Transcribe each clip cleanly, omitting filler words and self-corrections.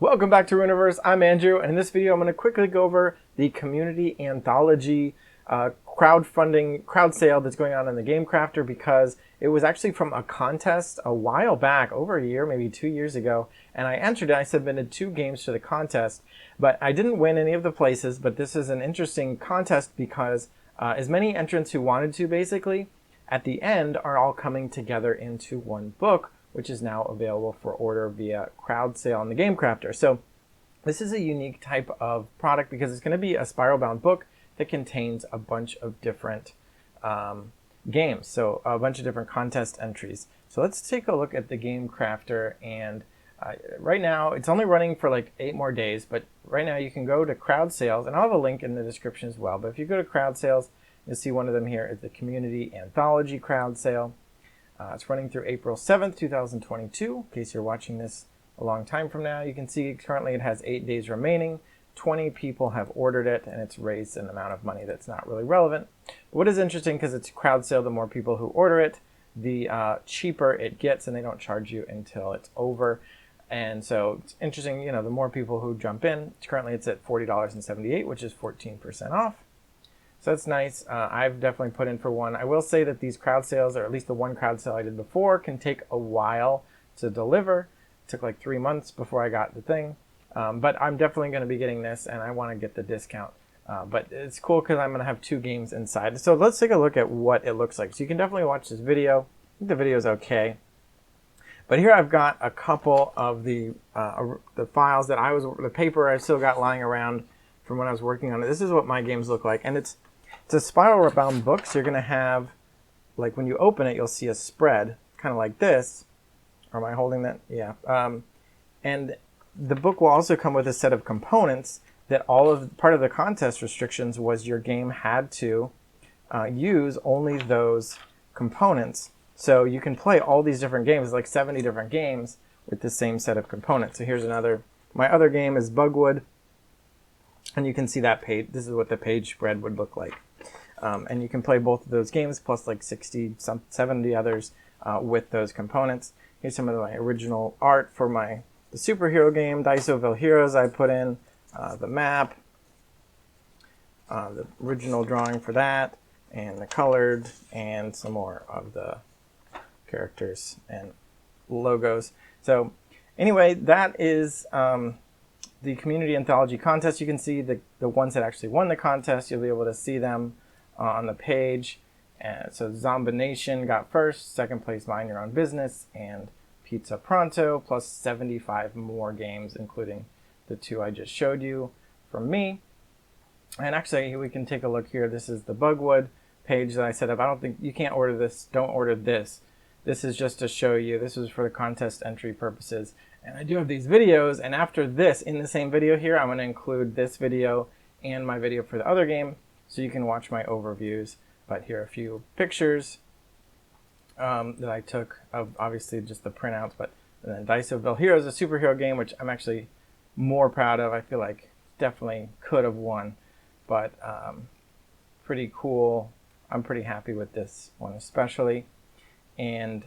Welcome back to Runeverse. I'm Andrew, and in this video I'm going to quickly go over the Community Anthology crowdfunding crowd sale that's going on in the Game Crafter, because it was actually from a contest a while back, over a year, maybe 2 years ago, and I entered it. I submitted 2 games to the contest, but I didn't win any of the places. But this is an interesting contest because as many entrants who wanted to, basically, at the end are all coming together into one book, which is now available for order via Crowdsale on the Game Crafter. So this is a unique type of product because it's going to be a spiral-bound book that contains a bunch of different games, so a bunch of different contest entries. So let's take a look at the Game Crafter, and right now it's only running for like 8 more days, but right now you can go to crowd sales, and I'll have a link in the description as well. But if you go to crowd sales, you'll see one of them here is the Community Anthology crowd sale. It's running through April 7th, 2022. In case you're watching this a long time from now, you can see currently it has 8 days remaining. 20 people have ordered it, and it's raised an amount of money that's not really relevant. But what is interesting, because it's a crowd sale, the more people who order it, the cheaper it gets, and they don't charge you until it's over. And so it's interesting, you know, the more people who jump in. Currently it's at $40.78, which is 14% off. So that's nice. I've definitely put in for one. I will say that these crowd sales, or at least the one crowd sale I did before, can take a while to deliver. It took like 3 months before I got the thing. But I'm definitely going to be getting this, and I want to get the discount. But it's cool because I'm going to have 2 games inside. So let's take a look at what it looks like. So you can definitely watch this video. I think the video is okay. But here I've got a couple of the files that the paper I still got lying around from when I was working on it. This is what my games look like, and it's a spiral-bound book, so you're going to have, like, when you open it, you'll see a spread, kind of like this. Or am I holding that? Yeah. And the book will also come with a set of components that part of the contest restrictions was your game had to use only those components. So you can play all these different games, like 70 different games, with the same set of components. So here's another. My other game is Bugwood, and you can see that page. This is what the page spread would look like. And you can play both of those games plus like 70 others with those components. Here's some of my original art for the superhero game, Disoville Heroes. I put in the map, the original drawing for that, and the colored, and some more of the characters and logos. So anyway, that is the Community Anthology contest. You can see the ones that actually won the contest. You'll be able to see them on the page. So Zombie Nation got first, second place Mind Your Own Business, and Pizza Pronto, plus 75 more games, including the 2 I just showed you from me. And actually, we can take a look here. This is the Bugwood page that I set up. I don't think you can't order this. Don't order this. This is just to show you. This is for the contest entry purposes. And I do have these videos, and after this, in the same video here, I'm going to include this video and my video for the other game, so you can watch my overviews. But here are a few pictures that I took of, obviously, just the printouts. But then Disoville Heroes, a superhero game, which I'm actually more proud of. I feel like definitely could have won, but pretty cool. I'm pretty happy with this one especially. And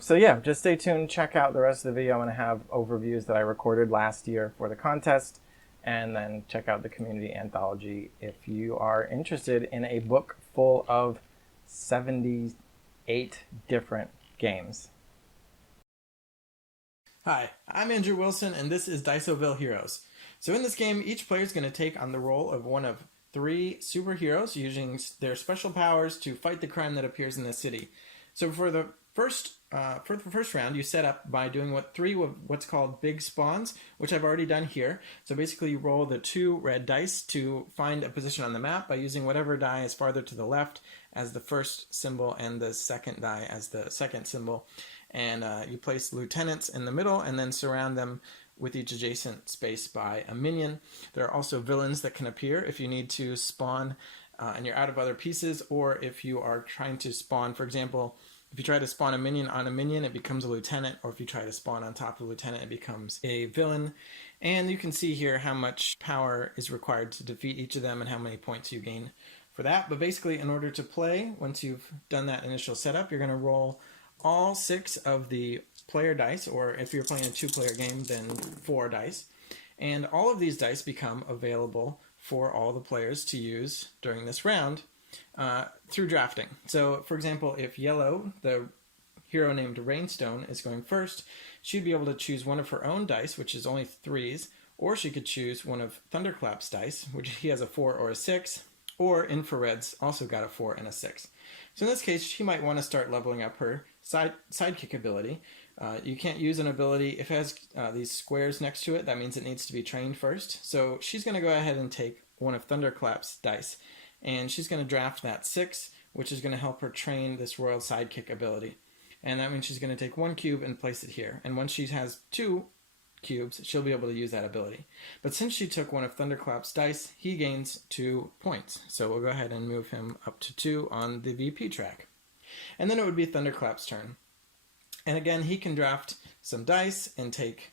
so yeah, just stay tuned. Check out the rest of the video. I'm going to have overviews that I recorded last year for the contest. And then check out the Community Anthology if you are interested in a book full of 78 different games. Hi, I'm Andrew Wilson, and this is Disoville Heroes. So in this game, each player is going to take on the role of one of 3 superheroes using their special powers to fight the crime that appears in the city. So for the first round, you set up by doing what's called big spawns, which I've already done here. So basically, you roll the 2 red dice to find a position on the map by using whatever die is farther to the left as the first symbol and the second die as the second symbol. And you place lieutenants in the middle and then surround them with each adjacent space by a minion. There are also villains that can appear if you need to spawn and you're out of other pieces, or if you are trying to spawn, for example, if you try to spawn a minion on a minion, it becomes a lieutenant, or if you try to spawn on top of a lieutenant, it becomes a villain. And you can see here how much power is required to defeat each of them and how many points you gain for that. But basically, in order to play, once you've done that initial setup, you're going to roll all 6 of the player dice, or if you're playing a 2-player game, then 4 dice. And all of these dice become available for all the players to use during this round through drafting. So, for example, if yellow, the hero named Rainstone, is going first, she'd be able to choose one of her own dice, which is only 3s, or she could choose one of Thunderclap's dice, which he has a 4 or a 6, or Infrared's also got a 4 and a 6. So in this case, she might want to start leveling up her sidekick ability. You can't use an ability if it has these squares next to it. That means it needs to be trained first. So she's going to go ahead and take one of Thunderclap's dice, and she's going to draft that 6, which is going to help her train this royal sidekick ability. And that means she's going to take 1 cube and place it here. And once she has 2 cubes, she'll be able to use that ability. But since she took one of Thunderclap's dice, he gains 2 points. So we'll go ahead and move him up to 2 on the VP track. And then it would be Thunderclap's turn. And again, he can draft some dice and take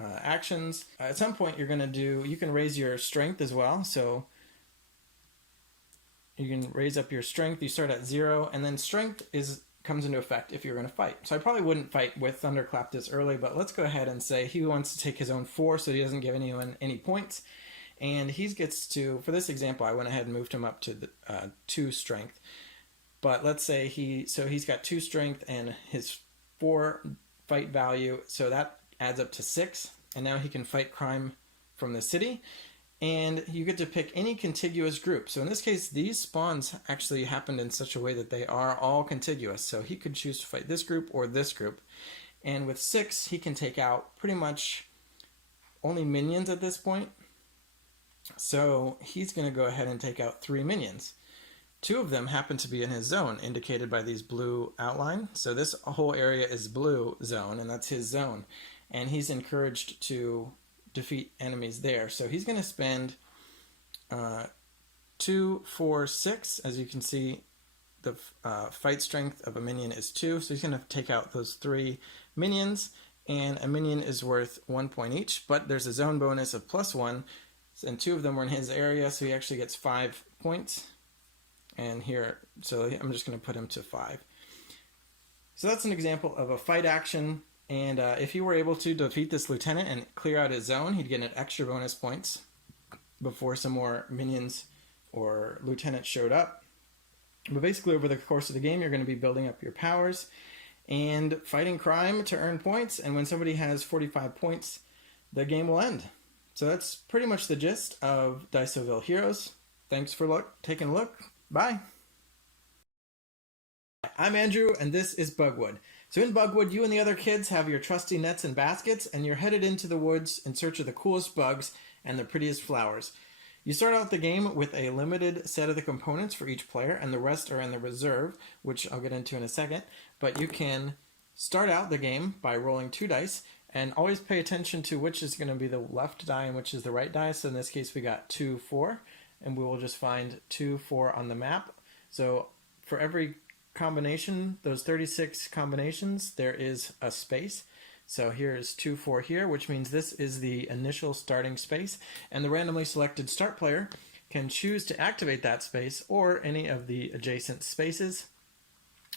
actions. At some point, you can raise your strength as well. So you can raise up your strength. You start at 0, and then strength comes into effect if you're going to fight. So I probably wouldn't fight with Thunderclap this early, but let's go ahead and say he wants to take his own 4 so he doesn't give anyone any points. And he gets to, for this example, I went ahead and moved him up to the 2 strength. But let's say he's got 2 strength and his 4 fight value, so that adds up to 6. And now he can fight crime from the city. And you get to pick any contiguous group. So in this case, these spawns actually happened in such a way that they are all contiguous. So he could choose to fight this group or this group. And with 6, he can take out pretty much only minions at this point. So he's going to go ahead and take out 3 minions. 2 of them happen to be in his zone, indicated by these blue outline. So this whole area is blue zone, and that's his zone. And he's encouraged to defeat enemies there. So he's going to spend 2, 4, 6. As you can see, the fight strength of a minion is 2. So he's going to take out those 3 minions. And a minion is worth 1 point each. But there's a zone bonus of +1. And 2 of them were in his area. So he actually gets 5 points. And here, so I'm just going to put him to 5. So that's an example of a fight action. And if he were able to defeat this lieutenant and clear out his zone, he'd get an extra bonus points before some more minions or lieutenants showed up. But basically, over the course of the game, you're going to be building up your powers and fighting crime to earn points. And when somebody has 45 points, the game will end. So that's pretty much the gist of Disoville Heroes. Thanks for taking a look. Bye. I'm Andrew, and this is Bugwood. So in Bugwood, you and the other kids have your trusty nets and baskets, and you're headed into the woods in search of the coolest bugs and the prettiest flowers. You start out the game with a limited set of the components for each player, and the rest are in the reserve, which I'll get into in a second. But you can start out the game by rolling 2 dice, and always pay attention to which is going to be the left die and which is the right die. So in this case, we got 2, 4, and we will just find 2, 4 on the map. So for every combination, those 36 combinations, there is a space. So here is 2, 4 here, which means this is the initial starting space, and the randomly selected start player can choose to activate that space or any of the adjacent spaces.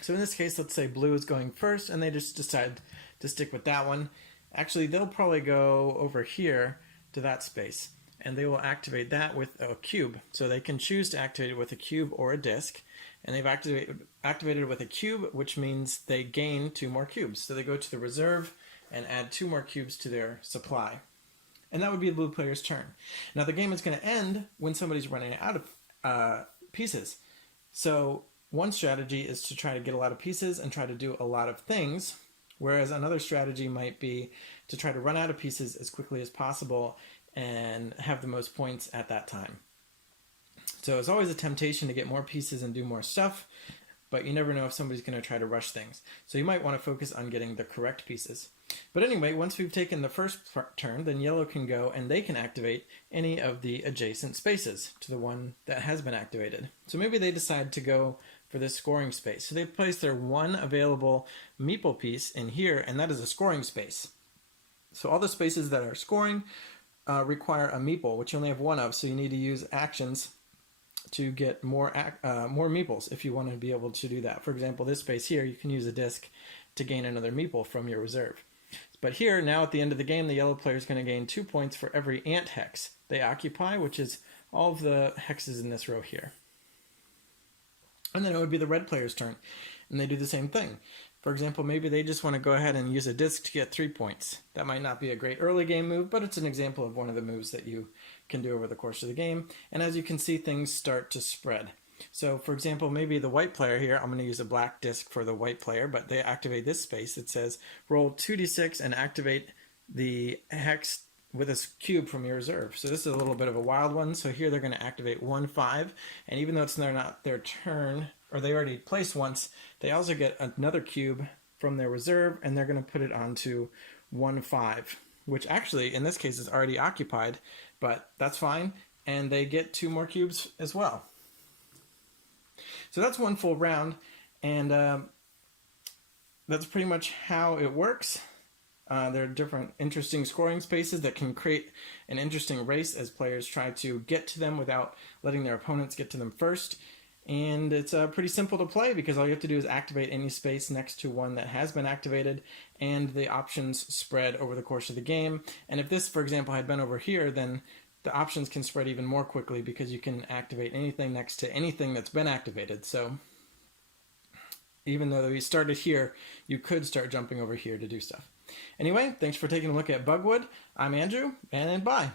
So in this case, let's say blue is going first, and they just decide to stick with that one. Actually, they'll probably go over here to that space, and they will activate that with a cube. So they can choose to activate it with a cube or a disc. And they've activated it with a cube, which means they gain 2 more cubes. So they go to the reserve and add 2 more cubes to their supply. And that would be the blue player's turn. Now the game is going to end when somebody's running out of pieces. So one strategy is to try to get a lot of pieces and try to do a lot of things, whereas another strategy might be to try to run out of pieces as quickly as possible and have the most points at that time. So it's always a temptation to get more pieces and do more stuff, but you never know if somebody's going to try to rush things. So you might want to focus on getting the correct pieces. But anyway, once we've taken the first turn, then yellow can go and they can activate any of the adjacent spaces to the one that has been activated. So maybe they decide to go for this scoring space. So they place their one available meeple piece in here, and that is a scoring space. So all the spaces that are scoring require a meeple, which you only have 1 of, so you need to use actions to get more meeples if you want to be able to do that. For example, this space here, you can use a disc to gain another meeple from your reserve. But here, now at the end of the game, the yellow player is going to gain 2 points for every ant hex they occupy, which is all of the hexes in this row here. And then it would be the red player's turn, and they do the same thing. For example, maybe they just want to go ahead and use a disc to get 3 points. That might not be a great early game move, but it's an example of one of the moves that you can do over the course of the game. And as you can see, things start to spread. So for example, maybe the white player here, I'm going to use a black disc for the white player, but they activate this space. It says roll 2d6 and activate the hex with a cube from your reserve. So this is a little bit of a wild one. So here they're going to activate 1-5, and even though it's not their turn, or they already placed once, they also get another cube from their reserve, and they're going to put it onto 1-5, which actually in this case is already occupied, but that's fine, and they get 2 more cubes as well. So that's one full round, and that's pretty much how it works. There are different interesting scoring spaces that can create an interesting race as players try to get to them without letting their opponents get to them first. And it's pretty simple to play because all you have to do is activate any space next to one that has been activated, and the options spread over the course of the game. And if this, for example, had been over here, then the options can spread even more quickly because you can activate anything next to anything that's been activated. So even though we started here, you could start jumping over here to do stuff. Anyway, thanks for taking a look at Bugwood. I'm Andrew, and bye.